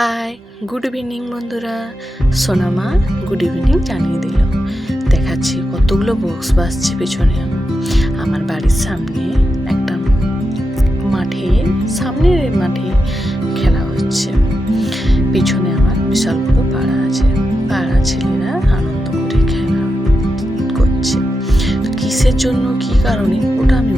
High, good evening বন্ধুরা। সোনামা good evening জানিয়ে দিল। দেখাচ্ছি কতগুলো বক্স বাজছে পেছনে। আমার বাড়ির সামনে একটা সামনের মাঠে খেলা হচ্ছে। পিছনে আমার বিশাল বড় পাড়া আছে। পাড়া ছেলেরা আনন্দ করে খেলা করছে। কিসের জন্য, কি কারণে, ওটা আমি